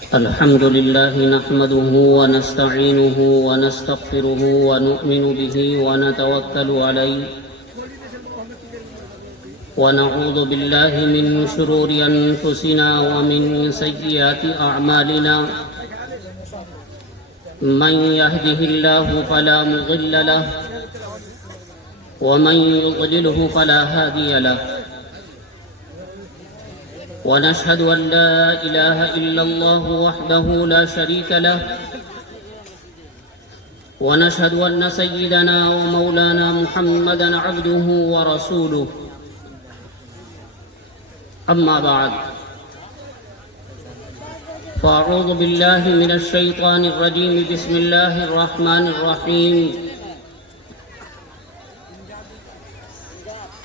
الحمد لله نحمده ونستعينه ونستغفره ونؤمن به ونتوكل عليه ونعوذ بالله من شرور أنفسنا ومن سيئات أعمالنا من يهده الله فلا مضل له ومن يضلله فلا هادي له ونشهد أن لا إله إلا الله وحده لا شريك له ونشهد أن سيدنا ومولانا محمدا عبده ورسوله أما بعد فأعوذ بالله من الشيطان الرجيم بسم الله الرحمن الرحيم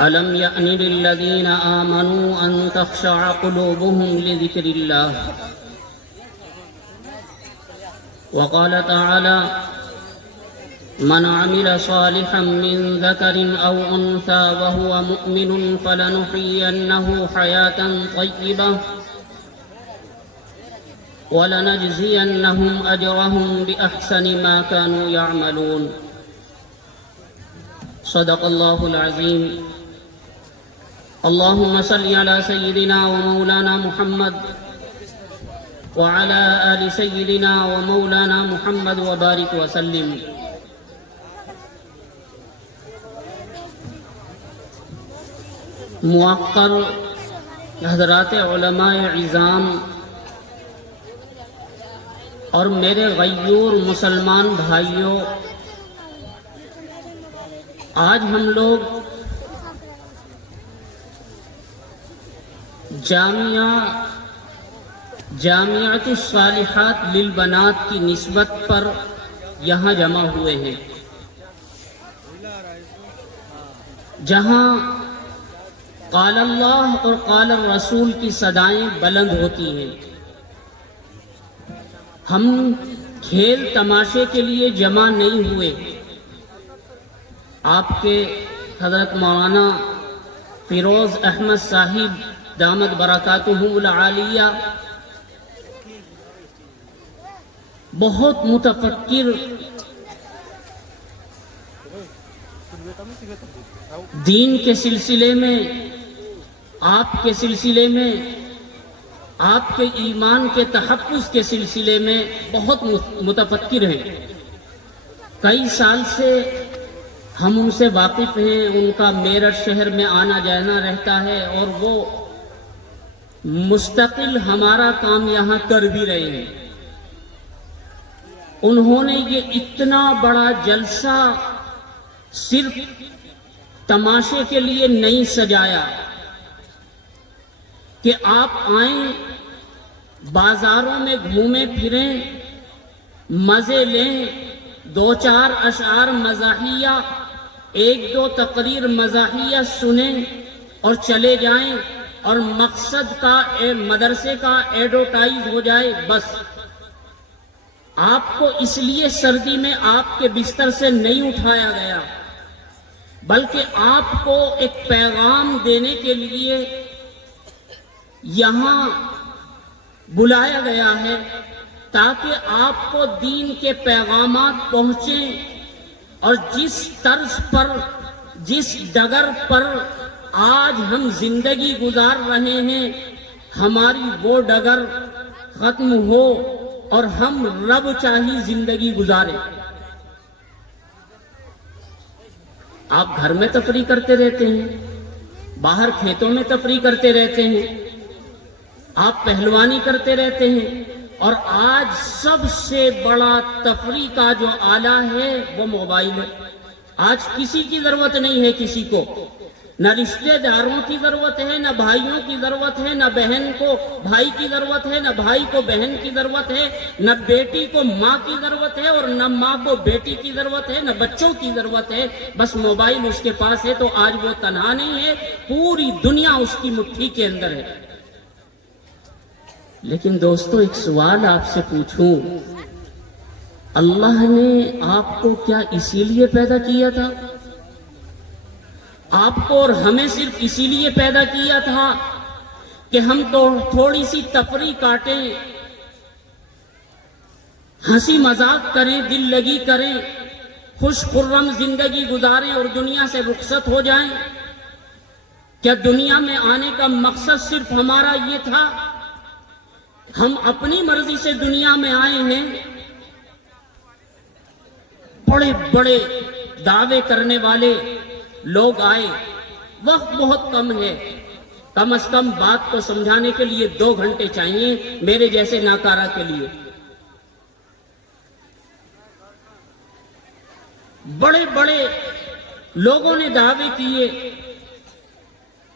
ألم يأن للذين آمنوا أن تخشع قلوبهم لذكر الله وقال تعالى من عمل صالحا من ذكر أو أنثى وهو مؤمن فلنحيينه حياة طيبة ولنجزينهم أجرهم بأحسن ما كانوا يعملون صدق الله العظيم اللهم صل على سيدنا ومولانا محمد وعلى آل سيدنا ومولانا محمد وبارك وسلم موقر حضرات علماء عظام اور میرے غیور مسلمان بھائیوں، آج ہم لوگ جامعۃ الصالحات للبنات کی نسبت پر یہاں جمع ہوئے ہیں، جہاں قال اللہ اور قال الرسول کی صدائیں بلند ہوتی ہیں۔ ہم کھیل تماشے کے لیے جمع نہیں ہوئے، آپ کے حضرت مولانا فیروز احمد صاحب دامت برکاتہم العالیہ بہت متفکر، دین کے سلسلے میں، آپ کے سلسلے میں، آپ کے ایمان کے تحفظ کے سلسلے میں بہت متفکر ہیں۔ کئی سال سے ہم ان سے واقف ہیں، ان کا میرٹھ شہر میں آنا جانا رہتا ہے اور وہ مستقل ہمارا کام یہاں کر بھی رہے ہیں۔ انہوں نے یہ اتنا بڑا جلسہ صرف تماشے کے لیے نہیں سجایا کہ آپ آئیں، بازاروں میں گھومیں پھریں، مزے لیں، دو چار اشعار مزاحیہ، ایک دو تقریر مزاحیہ سنیں اور چلے جائیں اور مقصد کا مدرسے کا ایڈورٹائز ہو جائے، بس۔ آپ کو اس لیے سردی میں آپ کے بستر سے نہیں اٹھایا گیا، بلکہ آپ کو ایک پیغام دینے کے لیے یہاں بلایا گیا ہے، تاکہ آپ کو دین کے پیغامات پہنچیں اور جس طرز پر، جس ڈگر پر آج ہم زندگی گزار رہے ہیں، ہماری وہ ڈگر ختم ہو اور ہم رب چاہی زندگی گزاریں۔ آپ گھر میں تفریح کرتے رہتے ہیں، باہر کھیتوں میں تفریح کرتے رہتے ہیں، آپ پہلوانی کرتے رہتے ہیں، اور آج سب سے بڑا تفریح کا جو آلہ ہے وہ موبائل ہے۔ آج کسی کی ضرورت نہیں ہے کسی کو، نہ رشتہ داروں کی ضرورت ہے، نہ بھائیوں کی ضرورت ہے، نہ بہن کو بھائی کی ضرورت ہے، نہ بھائی کو بہن کی ضرورت ہے، نہ بیٹی کو ماں کی ضرورت ہے اور نہ ماں کو بیٹی کی ضرورت ہے، نہ بچوں کی ضرورت ہے۔ بس موبائل اس کے پاس ہے تو آج وہ تنہا نہیں ہے، پوری دنیا اس کی مٹھی کے اندر ہے۔ لیکن دوستو، ایک سوال آپ سے پوچھوں، اللہ نے آپ کو کیا اسی لیے پیدا کیا تھا؟ آپ کو اور ہمیں صرف اسی لیے پیدا کیا تھا کہ ہم تو تھوڑی سی تفریح کاٹیں، ہنسی مذاق کریں، دل لگی کریں، خوش خرم زندگی گزاریں اور دنیا سے رخصت ہو جائیں؟ کیا دنیا میں آنے کا مقصد صرف ہمارا یہ تھا؟ ہم اپنی مرضی سے دنیا میں آئے ہیں؟ بڑے بڑے دعوے کرنے والے لوگ آئے، وقت بہت کم ہے، کم از کم بات کو سمجھانے کے لیے 2 گھنٹے چاہیے میرے جیسے ناکارہ کے لیے۔ بڑے بڑے لوگوں نے دعوے کیے،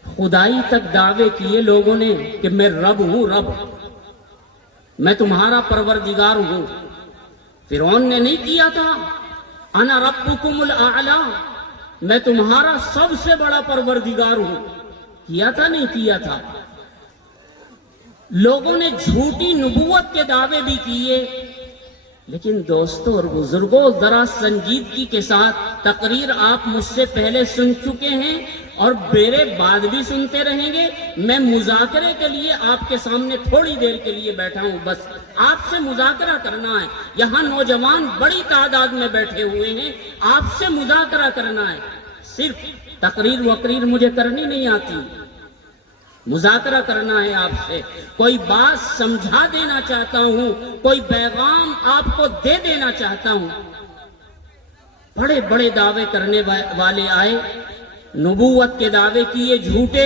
خدائی تک دعوے کیے لوگوں نے کہ میں رب ہوں، رب، میں تمہارا پروردگار ہوں۔ فرعون نے نہیں کیا تھا انا ربکم الاعلی، میں تمہارا سب سے بڑا پروردگار ہوں؟ کیا تھا نہیں کیا تھا؟ لوگوں نے جھوٹی نبوت کے دعوے بھی کیے، لیکن دوستو اور بزرگوں ذرا سنجیدگی کے ساتھ تقریر آپ مجھ سے پہلے سن چکے ہیں اور میرے بعد بھی سنتے رہیں گے۔ میں مذاکرے کے لیے آپ کے سامنے تھوڑی دیر کے لیے بیٹھا ہوں، بس آپ سے مذاکرہ کرنا ہے۔ یہاں نوجوان بڑی تعداد میں بیٹھے ہوئے ہیں، آپ سے مذاکرہ کرنا ہے۔ صرف تقریر وقریر مجھے کرنی نہیں آتی، مذاکرہ کرنا ہے آپ سے۔ کوئی بات سمجھا دینا چاہتا ہوں، کوئی پیغام آپ کو دے دینا چاہتا ہوں۔ بڑے بڑے دعوے کرنے والے آئے، نبوت کے دعوے کیے جھوٹے،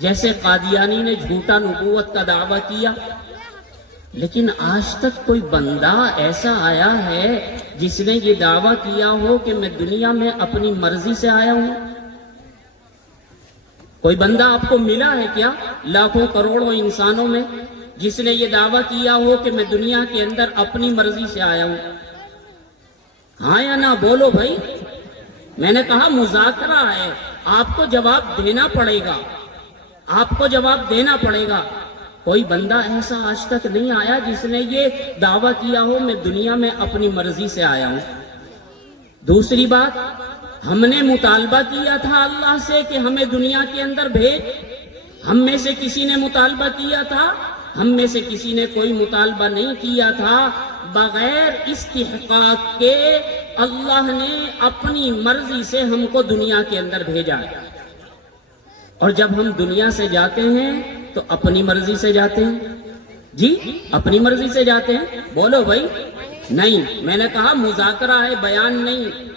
جیسے قادیانی نے جھوٹا نبوت کا دعویٰ کیا۔ لیکن آج تک کوئی بندہ ایسا آیا ہے جس نے یہ دعویٰ کیا ہو کہ میں دنیا میں اپنی مرضی سے آیا ہوں؟ کوئی بندہ آپ کو ملا ہے کیا لاکھوں کروڑوں انسانوں میں جس نے یہ دعویٰ کیا ہو کہ میں دنیا کے اندر اپنی مرضی سے آیا ہوں؟ ہاں یا نہ بولو بھائی۔ میں نے کہا مذاکرہ ہے، آپ کو جواب دینا پڑے گا، آپ کو جواب دینا پڑے گا۔ کوئی بندہ ایسا آج تک نہیں آیا جس نے یہ دعویٰ کیا ہو میں دنیا میں اپنی مرضی سے آیا ہوں۔ دوسری بات، ہم نے مطالبہ کیا تھا اللہ سے کہ ہمیں دنیا کے اندر بھیج، ہم میں سے کسی نے مطالبہ کیا تھا؟ ہم میں سے کسی نے کوئی مطالبہ نہیں کیا تھا۔ بغیر استحقاق کے اللہ نے اپنی مرضی سے ہم کو دنیا کے اندر بھیجا، اور جب ہم دنیا سے جاتے ہیں تو اپنی مرضی سے جاتے ہیں۔ جی اپنی مرضی سے جاتے ہیں؟ بولو بھائی۔ نہیں، میں نے کہا مذاکرہ ہے، بیان نہیں۔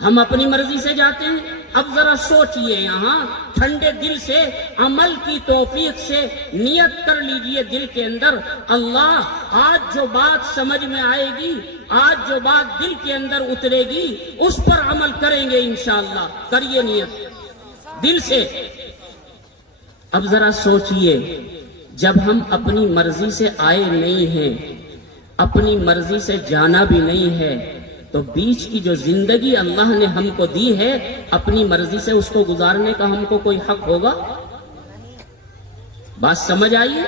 ہم اپنی مرضی سے جاتے ہیں۔ اب ذرا سوچئے، یہاں ٹھنڈے دل سے عمل کی توفیق سے نیت کر لیجئے دل کے اندر، اللہ آج جو بات سمجھ میں آئے گی، آج جو بات دل کے اندر اترے گی، اس پر عمل کریں گے انشاءاللہ۔ کریے نیت دل سے۔ اب ذرا سوچئے، جب ہم اپنی مرضی سے آئے نہیں ہیں، اپنی مرضی سے جانا بھی نہیں ہے، تو بیچ کی جو زندگی اللہ نے ہم کو دی ہے اپنی مرضی سے اس کو گزارنے کا ہم کو کوئی حق ہوگا؟ بات سمجھ آئیے؟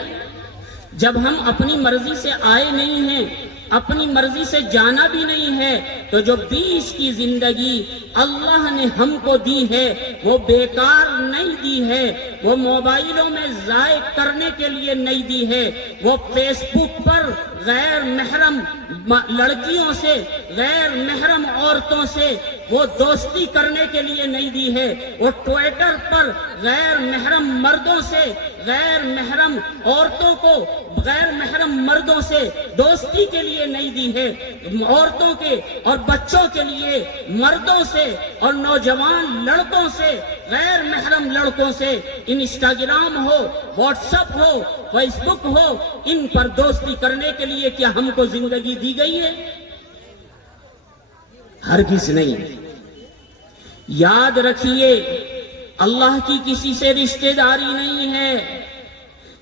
جب ہم اپنی مرضی سے آئے نہیں ہیں، اپنی مرضی سے جانا بھی نہیں ہے، تو جو بیچ کی زندگی اللہ نے ہم کو دی ہے وہ بیکار نہیں دی ہے، وہ موبائلوں میں ضائع کرنے کے لیے نہیں دی ہے، وہ فیس بک پر غیر محرم لڑکیوں سے، غیر محرم عورتوں سے وہ دوستی کرنے کے لیے نہیں دی ہے، وہ ٹویٹر پر غیر محرم مردوں سے، غیر محرم عورتوں کو غیر محرم مردوں سے دوستی کے لیے نہیں دی ہے، عورتوں کے اور بچوں کے لیے مردوں سے اور نوجوان لڑکوں سے، غیر محرم لڑکوں سے انسٹاگرام ہو، واٹس ایپ ہو، فیس بک ہو، ان پر دوستی کرنے کے لیے کیا ہم کو زندگی دی گئی ہے؟ ہرگز نہیں۔ یاد رکھیے، اللہ کی کسی سے رشتہ داری نہیں ہے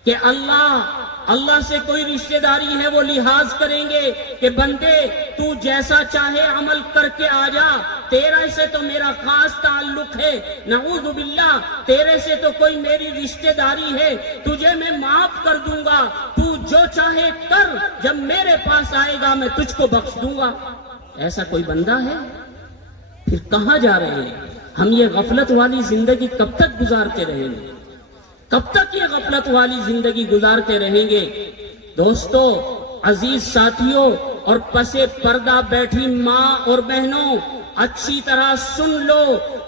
کہ اللہ سے کوئی رشتہ داری ہے وہ لحاظ کریں گے کہ بندے تو جیسا چاہے عمل کر کے آ جا، تیرے سے تو میرا خاص تعلق ہے، نعوذ باللہ، تیرے سے تو کوئی میری رشتہ داری ہے، تجھے میں معاف کر دوں گا، تو جو چاہے کر، جب میرے پاس آئے گا میں تجھ کو بخش دوں گا۔ ایسا کوئی بندہ ہے؟ پھر کہاں جا رہے ہیں ہم؟ یہ غفلت والی زندگی کب تک گزارتے رہیں گے؟ کب تک یہ غفلت والی زندگی گزارتے رہیں گے؟ دوستو، عزیز ساتھیوں، اور پسے پردہ بیٹھی ماں اور بہنوں اچھی طرح سن لو،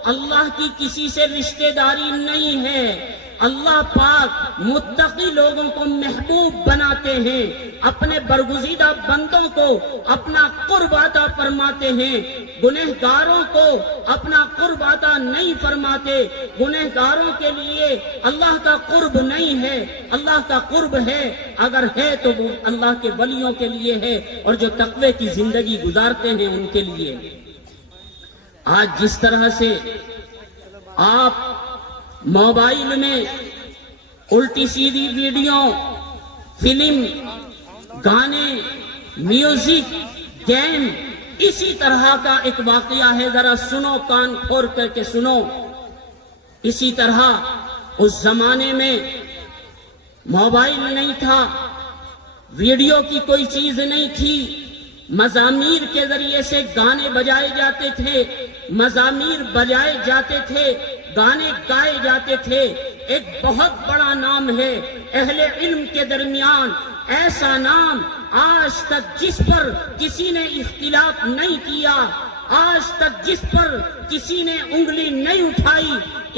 اللہ کی کسی سے رشتہ داری نہیں ہے۔ اللہ پاک متقی لوگوں کو محبوب بناتے ہیں، اپنے برگزیدہ بندوں کو اپنا قرب عطا فرماتے ہیں، گنہگاروں کو اپنا قرب عطا نہیں فرماتے۔ گنہگاروں کے لیے اللہ کا قرب نہیں ہے، اللہ کا قرب ہے، اگر ہے تو وہ اللہ کے ولیوں کے لیے ہے، اور جو تقوی کی زندگی گزارتے ہیں ان کے لیے۔ آج جس طرح سے آپ موبائل میں الٹی سیدھی ویڈیو، فلم، گانے، میوزک، گیم، اسی طرح کا ایک واقعہ ہے، ذرا سنو، کان کھول کر کے سنو۔ اسی طرح اس زمانے میں موبائل نہیں تھا، ویڈیو کی کوئی چیز نہیں تھی، مزامیر کے ذریعے سے گانے بجائے جاتے تھے، مزامیر بجائے جاتے تھے، گانے گائے جاتے تھے۔ ایک بہت بڑا نام ہے اہل علم کے درمیان، ایسا نام آج تک جس پر کسی نے اختلاف نہیں کیا، آج تک جس پر کسی نے انگلی نہیں اٹھائی،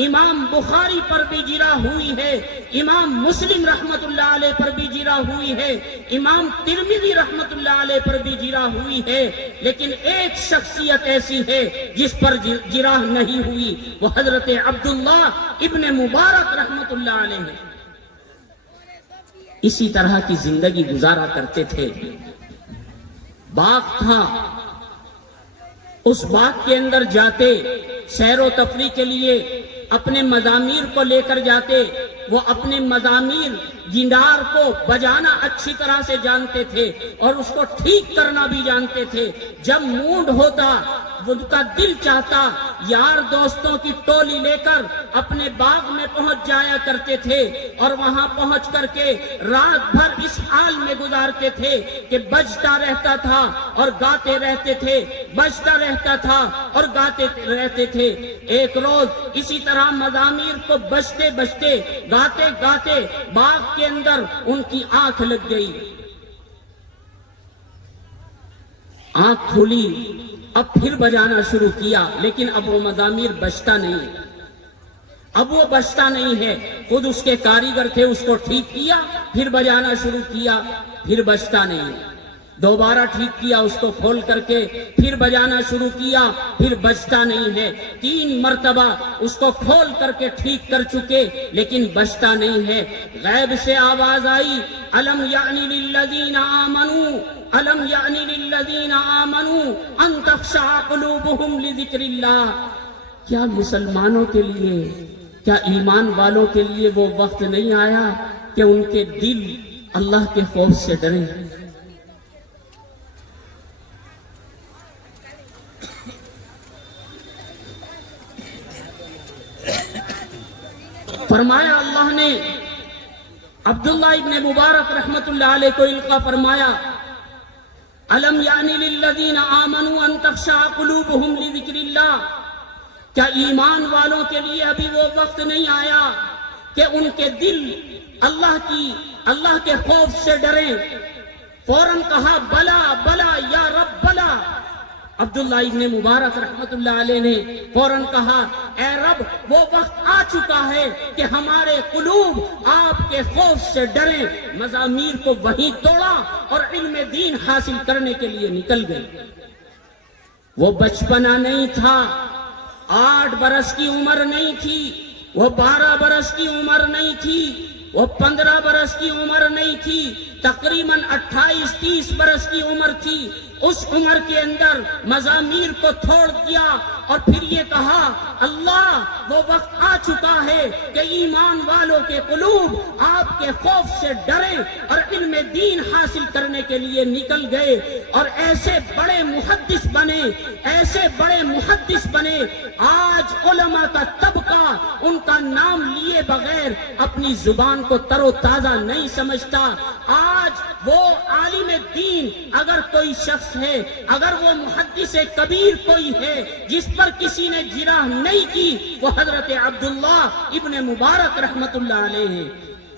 امام بخاری پر بھی جرح ہوئی ہے، امام مسلم رحمت اللہ علیہ پر بھی جرح ہوئی ہے، امام ترمذی رحمت اللہ علیہ پر بھی جرح ہوئی ہے، لیکن ایک شخصیت ایسی ہے جس پر جرح نہیں ہوئی، وہ حضرت عبداللہ ابن مبارک رحمت اللہ علیہ ہے۔ اسی طرح کی زندگی گزارا کرتے تھے۔ باغ تھا، اس باغ کے اندر جاتے، سیر و تفریح کے لیے اپنے مزامیر کو لے کر جاتے، وہ اپنے مزامیر گنڈار کو بجانا اچھی طرح سے جانتے تھے اور اس کو ٹھیک کرنا بھی جانتے تھے۔ جب موڈ ہوتا، ان کا دل چاہتا، یار دوستوں کی ٹولی لے کر اپنے باغ میں پہنچ جایا کرتے تھے، اور وہاں پہنچ کر کے رات بھر اس حال میں گزارتے تھے کہ بجتا رہتا تھا اور گاتے رہتے تھے، بجتا رہتا تھا اور گاتے رہتے تھے۔ ایک روز اسی طرح مزامیر کو بجتے بجتے، گاتے گاتے باغ کے اندر ان کی آنکھ لگ گئی، آنکھ کھلی، اب پھر بجانا شروع کیا، لیکن اب وہ مزامیر بجتا نہیں ہے، اب وہ بجتا نہیں ہے۔ خود اس کے کاریگر تھے، اس کو ٹھیک کیا، پھر بجانا شروع کیا، پھر بجتا نہیں ہے۔ دوبارہ ٹھیک کیا اس کو کھول کر کے، پھر بجانا شروع کیا، پھر بجتا نہیں ہے۔ 3 مرتبہ اس کو کھول کر کے ٹھیک کر چکے، لیکن بجتا نہیں ہے۔ غیب سے آواز آئی، الم یعنی للذین آمنوا، الم یعنی للذین آمنوا ان تخشع قلوبہم لذکر اللہ۔ کیا مسلمانوں کے لیے، کیا ایمان والوں کے لیے وہ وقت نہیں آیا کہ ان کے دل اللہ کے خوف سے ڈریں؟ فرمایا اللہ نے عبداللہ ابن مبارک رحمت اللہ علیہ کو القا فرمایا، الم یعنی للذین آمنوا ان تخشع قلوبہم لذکر اللہ۔ کیا ایمان والوں کے لیے ابھی وہ وقت نہیں آیا کہ ان کے دل اللہ کے خوف سے ڈریں؟ فوراً کہا، بلا بلا یا رب بلا۔ عبداللہ ابن مبارک رحمت اللہ علیہ نے فوراً کہا، اے رب، وہ وقت آ چکا ہے کہ ہمارے قلوب آپ کے خوف سے ڈریں۔ مزامیر کو وہیں توڑا اور علم دین حاصل کرنے کے لیے نکل گئے۔ وہ بچپنا نہیں تھا، 8 برس کی عمر نہیں تھی، وہ 12 برس کی عمر نہیں تھی، وہ 15 برس کی عمر نہیں تھی، تقریباً 28-30 برس کی عمر تھی۔ اس عمر کے اندر مزامیر کو چھوڑ دیا اور پھر یہ کہا، اللہ، وہ وقت آ چکا ہے کہ ایمان والوں کے قلوب آپ کے خوف سے ڈریں، اور علم دین حاصل کرنے کے لیے نکل گئے، اور ایسے بڑے محدث بنے، ایسے بڑے محدث بنے۔ آج علماء کا طبقہ ان کا نام لیے بغیر اپنی زبان کو تر و تازہ نہیں سمجھتا۔ آج وہ عالم دین اگر کوئی شخص ہے، اگر وہ محدث کبیر کوئی ہے جس پر کسی نے جرح نہیں کی، وہ حضرت عبداللہ ابن مبارک رحمت اللہ علیہ ہیں۔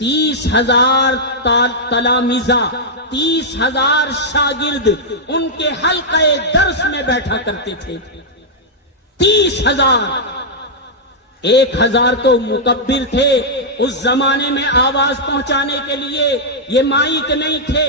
30,000 تلامیذہ، 30,000 شاگرد ان کے حلقہ درس میں بیٹھا کرتے تھے. 30,000. 1,000 تو مکبر تھے. اس زمانے میں آواز پہنچانے کے لیے یہ مائک نہیں تھے.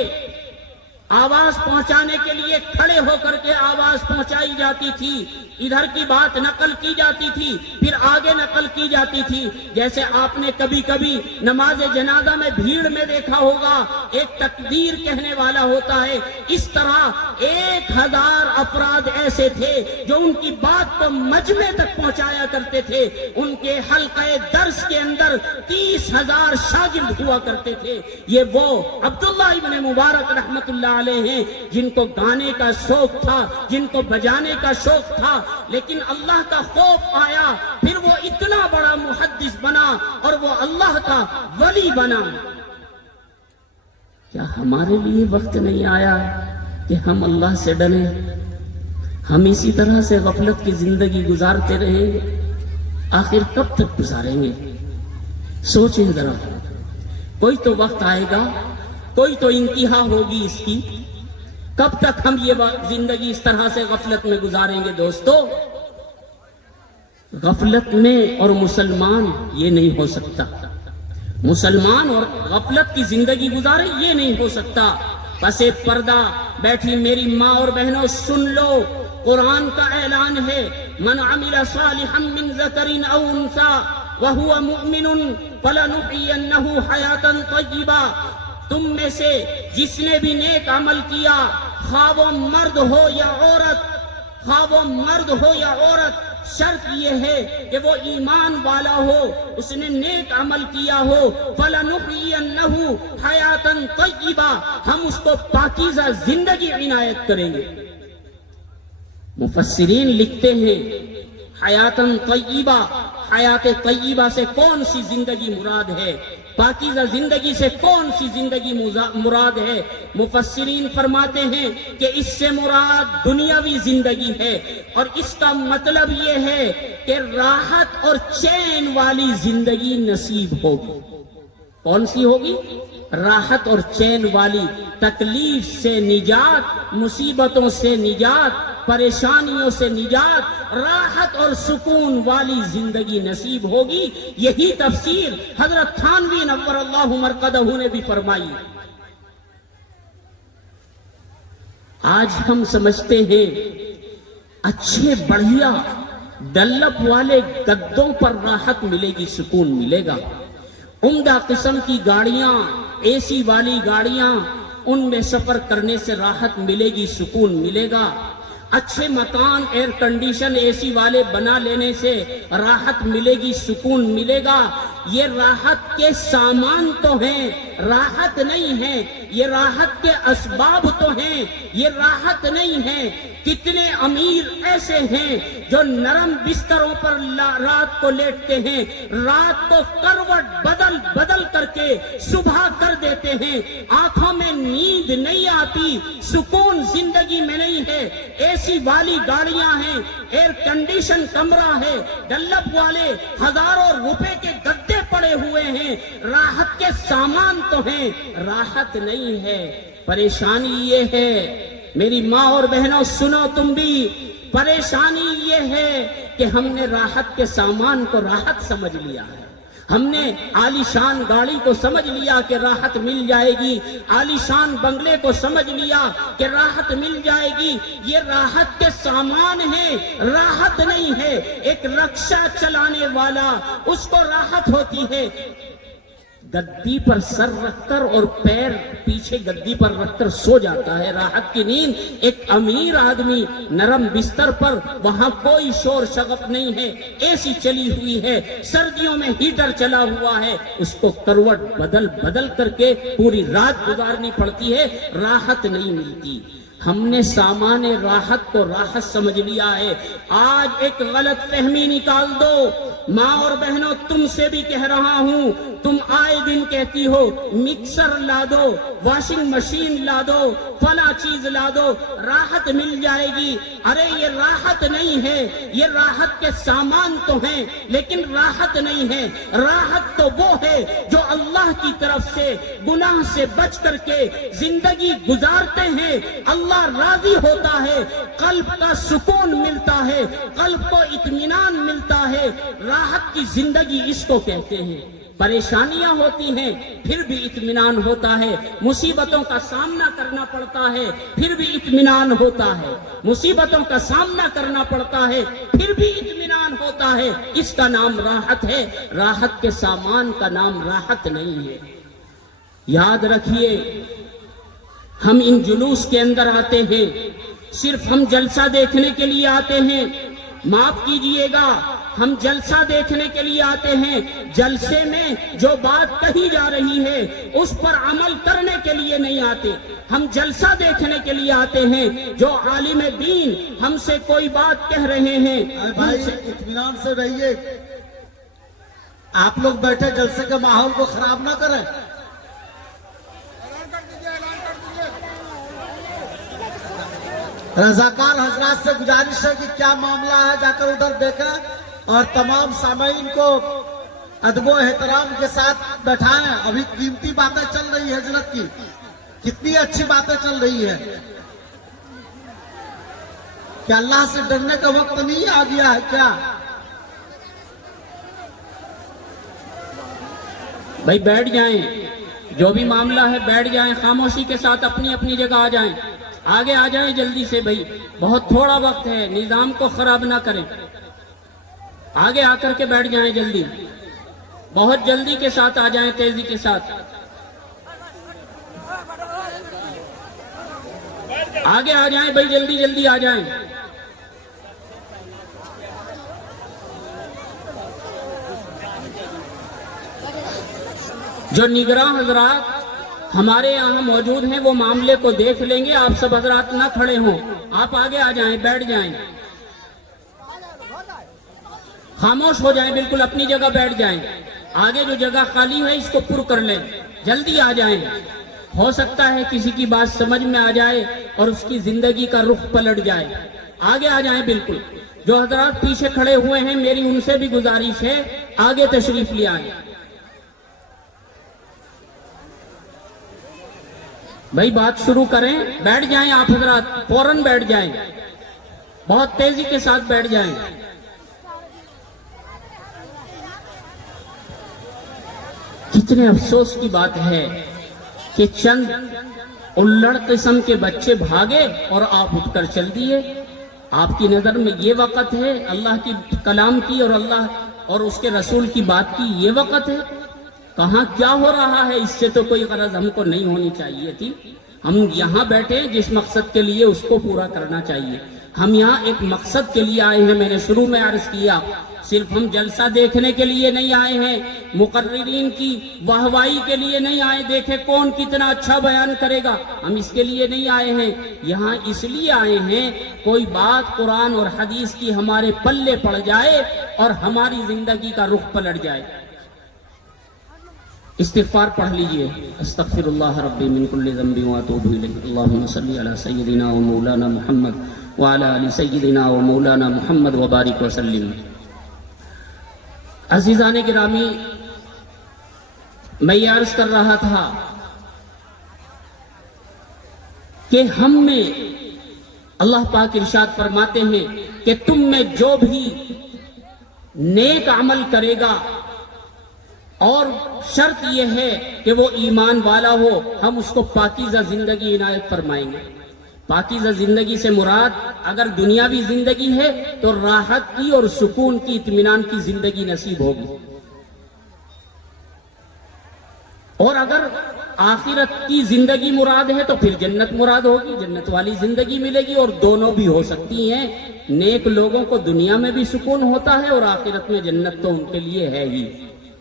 آواز پہنچانے کے لیے کھڑے ہو کر کے آواز پہنچائی جاتی تھی. ادھر کی بات نقل کی جاتی تھی، پھر آگے نقل کی جاتی تھی. جیسے آپ نے کبھی کبھی نماز جنازہ میں بھیڑ میں دیکھا ہوگا، ایک تکبیر کہنے والا ہوتا ہے. اس طرح 1,000 افراد ایسے تھے جو ان کی بات کو مجمع تک پہنچایا کرتے تھے. ان کے حلقہ درس کے اندر 30,000 شاگرد ہوا کرتے تھے. یہ وہ عبداللہ ابن مبارک رحمت اللہ علیہ ہیں جن کو گانے کا شوق تھا، جن کو بجانے کا شوق تھا، لیکن اللہ کا خوف آیا، پھر وہ اتنا بڑا محدث بنا اور وہ اللہ کا ولی بنا. کیا ہمارے لیے وقت نہیں آیا کہ ہم اللہ سے ڈریں؟ ہم اسی طرح سے غفلت کی زندگی گزارتے رہیں گے، آخر کب تک گزاریں گے؟ سوچیں ذرا. کوئی تو وقت آئے گا، کوئی تو انتہا ہوگی اس کی. کب تک ہم یہ زندگی اس طرح سے غفلت میں گزاریں گے؟ دوستو، غفلت میں اور مسلمان یہ نہیں ہو سکتا. مسلمان اور غفلت کی زندگی گزارے یہ نہیں ہو سکتا. پس پردہ بیٹھی میری ماں اور بہنوں سن لو، قرآن کا اعلان ہے، من عمل صالحا من ذکر او انثى وهو مؤمن فلنحيينه حیاتا طیبہ. تم میں سے جس نے بھی نیک عمل کیا، خواہ وہ مرد ہو یا عورت، خواہ وہ مرد ہو یا عورت، شرط یہ ہے کہ وہ ایمان والا ہو، اس نے نیک عمل کیا ہو. فَلَنُحْيِيَنَّهُ حَيَاتًا طَيِّبًا، ہم اس کو پاکیزہ زندگی عنایت کریں گے. مفسرین لکھتے ہیں حیاتاً طیبہ، حیات طیبہ سے کون سی زندگی مراد ہے؟ پاکیزہ زندگی سے کون سی زندگی مراد ہے؟ مفسرین فرماتے ہیں کہ اس سے مراد دنیاوی زندگی ہے، اور اس کا مطلب یہ ہے کہ راحت اور چین والی زندگی نصیب ہوگی. کون سی ہوگی؟ راحت اور چین والی. تکلیف سے نجات، مصیبتوں سے نجات، پریشانیوں سے نجات، راحت اور سکون والی زندگی نصیب ہوگی. یہی تفسیر حضرت تھانوی نور اللہ مرقدہ نے بھی فرمائی. آج ہم سمجھتے ہیں اچھے بڑھیا ڈلپ والے گدوں پر راحت ملے گی، سکون ملے گا. عمدہ قسم کی گاڑیاں، اے سی والی گاڑیاں، ان میں سفر کرنے سے راحت ملے گی، سکون ملے گا. اچھے مکان ایئر کنڈیشن اے سی والے بنا لینے سے راحت ملے گی، سکون ملے گا. یہ راحت کے سامان تو ہیں، راحت نہیں ہے. یہ راحت کے اسباب تو ہیں، یہ راحت نہیں ہے. کتنے امیر ایسے ہیں جو نرم بستروں پر رات کو لیٹتے ہیں، رات کو کروٹ بدل بدل کر کے صبح کر دیتے ہیں. آنکھوں میں نیند نہیں آتی، سکون زندگی میں نہیں ہے. اے سی والی گاڑیاں ہیں، ایئر کنڈیشن کمرہ ہے، ڈلپ والے ہزاروں روپے کے گدے پڑے ہوئے ہیں. راحت کے سامان تو ہیں، راحت نہیں ہے. پریشانی یہ ہے میری ماں اور بہنوں، سنو تم بھی، پریشانی یہ ہے کہ ہم نے راحت کے سامان کو راحت سمجھ لیا ہے. ہم نے عالی شان گاڑی کو سمجھ لیا کہ راحت مل جائے گی، عالی شان بنگلے کو سمجھ لیا کہ راحت مل جائے گی. یہ راحت کے سامان ہیں، راحت نہیں ہے. ایک رکشہ چلانے والا، اس کو راحت ہوتی ہے گدی پر سر رکھ کر اور پیر پیچھے گدی پر رکھ کر سو جاتا ہے، راحت کی نیند. ایک امیر آدمی نرم بستر پر، وہاں کوئی شور شغب نہیں ہے، اے سی چلی ہوئی ہے، سردیوں میں ہیٹر چلا ہوا ہے، اس کو کروٹ بدل بدل کر کے پوری رات گزارنی پڑتی ہے، راحت نہیں ملتی. ہم نے سامان راحت کو راحت سمجھ لیا ہے. آج ایک غلط فہمی نکال دو، ماں اور بہنوں تم سے بھی کہہ رہا ہوں، تم آئے دن کہتی ہو مکسر لا دو، واشنگ مشین لا دو، فلاں چیز لا دو، راحت مل جائے گی۔ ارے یہ راحت نہیں ہے، یہ راحت کے سامان تو ہیں لیکن راحت نہیں ہے۔ راحت تو وہ ہے جو اللہ کی طرف سے گناہ سے بچ کر کے زندگی گزارتے ہیں، اللہ راضی ہوتا ہے، قلب کا سکون ملتا ہے، قلب کو اطمینان ملتا ہے۔ راحت کی زندگی اس کو کہتے ہیں۔ پریشانیاں ہوتی ہیں پھر بھی اطمینان ہوتا ہے، مصیبتوں کا سامنا کرنا پڑتا ہے پھر بھی اطمینان ہوتا ہے، مصیبتوں کا سامنا کرنا پڑتا ہے پھر بھی اطمینان ہوتا ہے۔ اس کا نام راحت ہے، راحت کے سامان کا نام راحت نہیں ہے۔ یاد رکھیے، ہم ان جلوس کے اندر آتے ہیں، صرف ہم جلسہ دیکھنے کے لیے آتے ہیں۔ معاف کیجئے گا، ہم جلسہ دیکھنے کے لیے آتے ہیں، جلسے میں جو بات کہی جا رہی ہے اس پر عمل کرنے کے لیے نہیں آتے۔ ہم جلسہ دیکھنے کے لیے آتے ہیں، جو عالم دین ہم سے کوئی بات کہہ رہے ہیں۔ بھائی اطمینان سے رہیے، آپ لوگ بیٹھے جلسے کے ماحول کو خراب نہ کریں۔ رضاکار حضرات سے گزارش ہے کہ کیا معاملہ ہے جا کر ادھر دیکھیں اور تمام سامعین کو ادب و احترام کے ساتھ بیٹھائیں۔ ابھی قیمتی باتیں چل رہی ہے حضرت کی، کتنی اچھی باتیں چل رہی ہے۔ کیا اللہ سے ڈرنے کا وقت نہیں آ گیا ہے کیا؟ بھائی بیٹھ جائیں، جو بھی معاملہ ہے بیٹھ جائیں، خاموشی کے ساتھ اپنی اپنی جگہ آ جائیں، آگے آ جائیں جلدی سے۔ بھائی بہت تھوڑا وقت ہے، نظام کو خراب نہ کریں، آگے آ کر کے بیٹھ جائیں جلدی، بہت جلدی کے ساتھ آ جائیں، تیزی کے ساتھ آگے آ جائیں بھائی، جلدی جلدی آ جائیں۔ جو نگراں حضرات ہمارے یہاں موجود ہیں وہ معاملے کو دیکھ لیں گے، آپ سب حضرات نہ کھڑے ہوں، آپ آگے آ جائیں، بیٹھ جائیں، خاموش ہو جائیں، بالکل اپنی جگہ بیٹھ جائیں، آگے جو جگہ خالی ہے اس کو پر کر لیں، جلدی آ جائیں۔ ہو سکتا ہے کسی کی بات سمجھ میں آ جائے اور اس کی زندگی کا رخ پلٹ جائے، آگے آ جائیں بالکل۔ جو حضرات پیچھے کھڑے ہوئے ہیں میری ان سے بھی گزارش ہے، آگے تشریف لے آئیں۔ بھائی بات شروع کریں، بیٹھ جائیں آپ حضرات، فوراً بیٹھ جائیں، بہت تیزی کے ساتھ بیٹھ جائیں۔ کتنے افسوس کی بات ہے کہ چند الڑ قسم کے بچے بھاگے اور آپ اٹھ کر چل دیے۔ آپ کی نظر میں یہ وقت ہے اللہ کی کلام کی اور اللہ اور اس کے رسول کی بات کی، یہ وقت ہے؟ کہاں کیا ہو رہا ہے؟ اس سے تو کوئی غرض ہم کو نہیں ہونی چاہیے تھی۔ ہم یہاں بیٹھے جس مقصد کے لیے اس کو پورا کرنا چاہیے۔ ہم یہاں ایک مقصد کے لیے آئے ہیں، میں نے شروع میں عرض کیا، صرف ہم جلسہ دیکھنے کے لیے نہیں آئے ہیں، مقررین کی واہوائی کے لیے نہیں آئے، دیکھے کون کتنا اچھا بیان کرے گا، ہم اس کے لیے نہیں آئے ہیں۔ یہاں اس لیے آئے ہیں کوئی بات قرآن اور حدیث کی ہمارے پلے پڑ جائے اور ہماری زندگی کا رخ پلٹ جائے۔ استغفار پڑھ لیجئے، استغفر اللہ ربی من کل ذنب واتوب الیہ، اللہم صلی علی سیدنا و مولانا محمد وعلی آل سیدنا و مولانا محمد وبارک وسلم۔ عزیزان گرامی، میں یہ عرض کر رہا تھا کہ ہم میں اللہ پاک ارشاد فرماتے ہیں کہ تم میں جو بھی نیک عمل کرے گا، اور شرط یہ ہے کہ وہ ایمان والا ہو، ہم اس کو پاکیزہ زندگی عنایت فرمائیں گے۔ پاکیزہ زندگی سے مراد اگر دنیاوی زندگی ہے تو راحت کی اور سکون کی، اطمینان کی زندگی نصیب ہوگی، اور اگر آخرت کی زندگی مراد ہے تو پھر جنت مراد ہوگی، جنت والی زندگی ملے گی، اور دونوں بھی ہو سکتی ہیں۔ نیک لوگوں کو دنیا میں بھی سکون ہوتا ہے اور آخرت میں جنت تو ان کے لیے ہے ہی،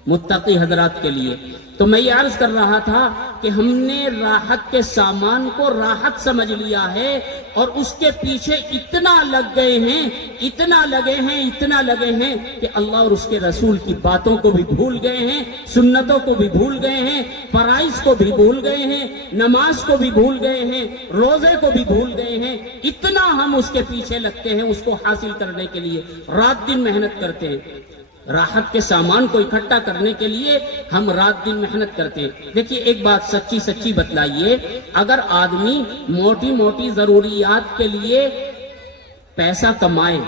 متقی حضرات کے لیے۔ تو میں یہ عرض کر رہا تھا کہ ہم نے راحت کے سامان کو راحت سمجھ لیا ہے اور اس کے پیچھے اتنا لگ گئے ہیں، اتنا لگے ہیں کہ اللہ اور اس کے رسول کی باتوں کو بھی بھول گئے ہیں، سنتوں کو بھی بھول گئے ہیں، فرائض کو بھی بھول گئے ہیں، نماز کو بھی بھول گئے ہیں، روزے کو بھی بھول گئے ہیں۔ اتنا ہم اس کے پیچھے لگتے ہیں، اس کو حاصل کرنے کے لیے رات دن محنت کرتے ہیں۔ راحت کے سامان کو اکٹھا کرنے کے لیے ہم رات دن محنت کرتے ہیں۔ دیکھیے ایک بات سچی بتلائیے، اگر آدمی موٹی موٹی ضروریات کے لیے پیسہ کمائے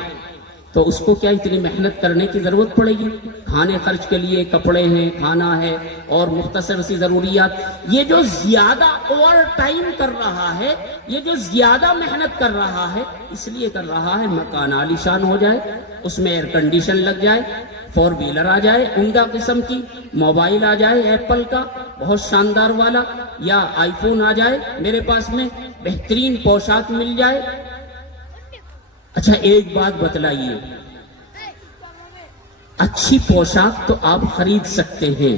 تو اس کو کیا اتنی محنت کرنے کی ضرورت پڑے گی؟ کھانے خرچ کے لیے کپڑے ہیں، کھانا ہے اور مختصر سی ضروریات۔ یہ جو زیادہ اوور ٹائم کر رہا ہے، یہ جو زیادہ محنت کر رہا ہے، اس لیے کر رہا ہے مکان عالیشان ہو جائے، اس میں ایئر کنڈیشن لگ جائے، 4 ویلر آ جائے عمدہ قسم کی، موبائل آ جائے ایپل کا بہت شاندار والا، یا آئی فون آ جائے میرے پاس میں، بہترین پوشاک مل جائے۔ اچھا ایک بات بتلائیے، اچھی پوشاک تو آپ خرید سکتے ہیں،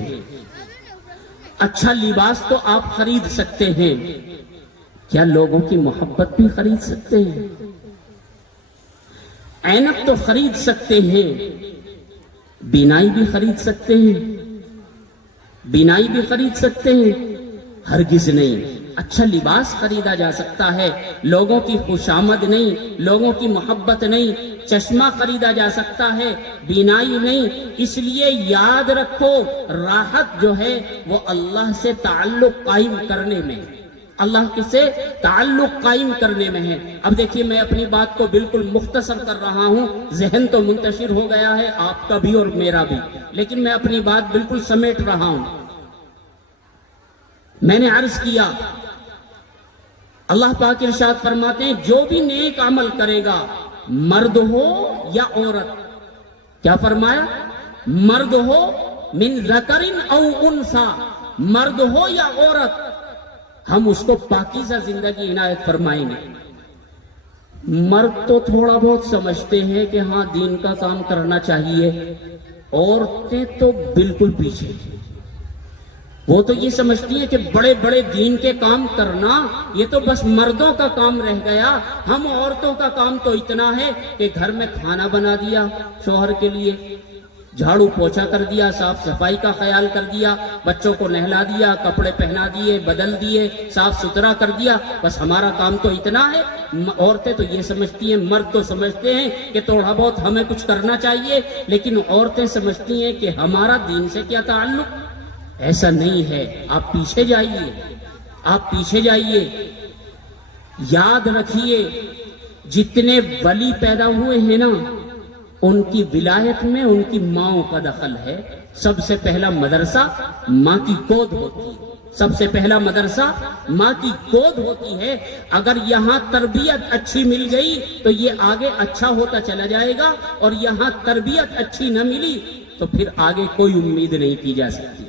اچھا لباس تو آپ خرید سکتے ہیں، کیا لوگوں کی محبت بھی خرید سکتے ہیں؟ اینک تو خرید سکتے ہیں، بینائی بھی خرید سکتے ہیں، بینائی بھی خرید سکتے ہیں؟ ہرگز نہیں۔ اچھا لباس خریدا جا سکتا ہے، لوگوں کی خوشامد نہیں، لوگوں کی محبت نہیں۔ چشمہ خریدا جا سکتا ہے، بینائی نہیں۔ اس لیے یاد رکھو، راحت جو ہے وہ اللہ سے تعلق قائم کرنے میں، اللہ سے تعلق قائم کرنے میں ہے۔ اب دیکھیے میں اپنی بات کو بالکل مختصر کر رہا ہوں، ذہن تو منتشر ہو گیا ہے آپ کا بھی اور میرا بھی، لیکن میں اپنی بات بالکل سمیٹ رہا ہوں۔ میں نے عرض کیا، اللہ پاک ارشاد فرماتے ہیں جو بھی نیک عمل کرے گا، مرد ہو یا عورت، کیا فرمایا؟ مرد ہو من ذکر او انثی، مرد ہو یا عورت، ہم اس کو پاکیزہ زندگی عنایت فرمائیں گے۔ مرد تو تھوڑا بہت سمجھتے ہیں کہ ہاں دین کا کام کرنا چاہیے، عورتیں تو بالکل پیچھے، وہ تو یہ سمجھتی ہیں کہ بڑے بڑے دین کے کام کرنا یہ تو بس مردوں کا کام رہ گیا، ہم عورتوں کا کام تو اتنا ہے کہ گھر میں کھانا بنا دیا شوہر کے لیے، جھاڑو پوچھا کر دیا، صاف صفائی کا خیال کر دیا، بچوں کو نہلا دیا، کپڑے پہنا دیے، بدل دیے، صاف ستھرا کر دیا، بس ہمارا کام تو اتنا ہے۔ عورتیں تو یہ سمجھتی ہیں، مرد تو سمجھتے ہیں کہ تھوڑا بہت ہمیں کچھ کرنا چاہیے، لیکن عورتیں سمجھتی ہیں کہ ہمارا دین سے کیا تعلق؟ ایسا نہیں ہے، آپ پیچھے جائیے، آپ پیچھے جائیے۔ یاد رکھیے جتنے ولی پیدا ہوئے ہیں نا، ان کی ولایت میں ان کی ماؤں کا دخل ہے۔ سب سے پہلا مدرسہ ماں کی گود ہوتی ہے، سب سے پہلا مدرسہ ماں کی گود ہوتی ہے۔ اگر یہاں تربیت اچھی مل گئی تو یہ آگے اچھا ہوتا چلا جائے گا، اور یہاں تربیت اچھی نہ ملی تو پھر آگے کوئی امید نہیں کی جا سکتی،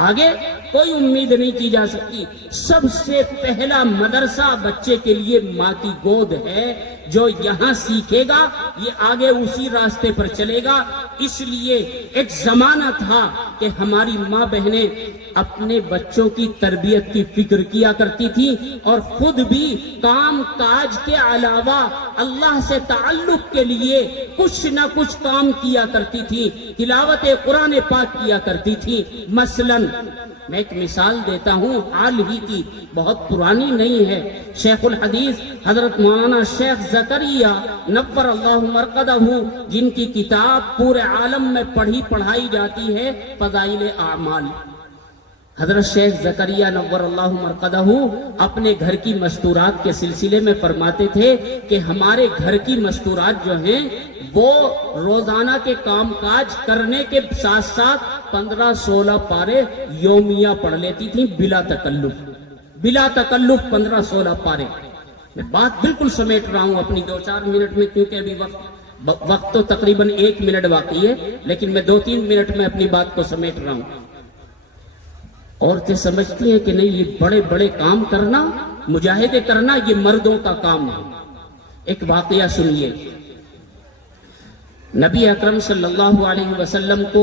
آگے کوئی امید نہیں کی جا سکتی۔ سب سے پہلا مدرسہ بچے کے لیے ماں کی گود ہے، جو یہاں سیکھے گا یہ آگے اسی راستے پر چلے گا۔ اس لیے ایک زمانہ تھا کہ ہماری ماں بہنیں اپنے بچوں کی تربیت کی فکر کیا کرتی تھی، اور خود بھی کام کاج کے علاوہ اللہ سے تعلق کے لیے کچھ نہ کچھ کام کیا کرتی تھی، تلاوت قرآن پاک کیا کرتی تھی۔ مثلاً میں ایک مثال دیتا ہوں حال ہی کی، بہت پرانی نہیں ہے۔ شیخ الحدیث حضرت مولانا شیخ زکریا نور اللہ مرقدہ، جن کی کتاب پورے عالم میں پڑھائی جاتی ہے، فضائل اعمال، حضرت شیخ زکریا نور اللہ مرقدہ اپنے گھر کی مستورات کے سلسلے میں فرماتے تھے کہ ہمارے گھر کی مستورات جو ہیں وہ روزانہ کے کام کاج کرنے کے ساتھ ساتھ 15-16 پارے یومیہ پڑھ لیتی تھیں بلا تکلف 15-16 پارے۔ میں بات بالکل سمیٹ رہا ہوں اپنی 2-4 منٹ میں، کیونکہ ابھی وقت تو تقریباً 1 منٹ باقی ہے، لیکن میں 2-3 منٹ میں اپنی بات کو سمیٹ رہا ہوں۔ عورتیں سمجھتی ہیں کہ نہیں، یہ بڑے بڑے کام کرنا، مجاہدے کرنا یہ مردوں کا کام ہے۔ ایک واقعہ سنیے، نبی اکرم صلی اللہ علیہ وسلم کو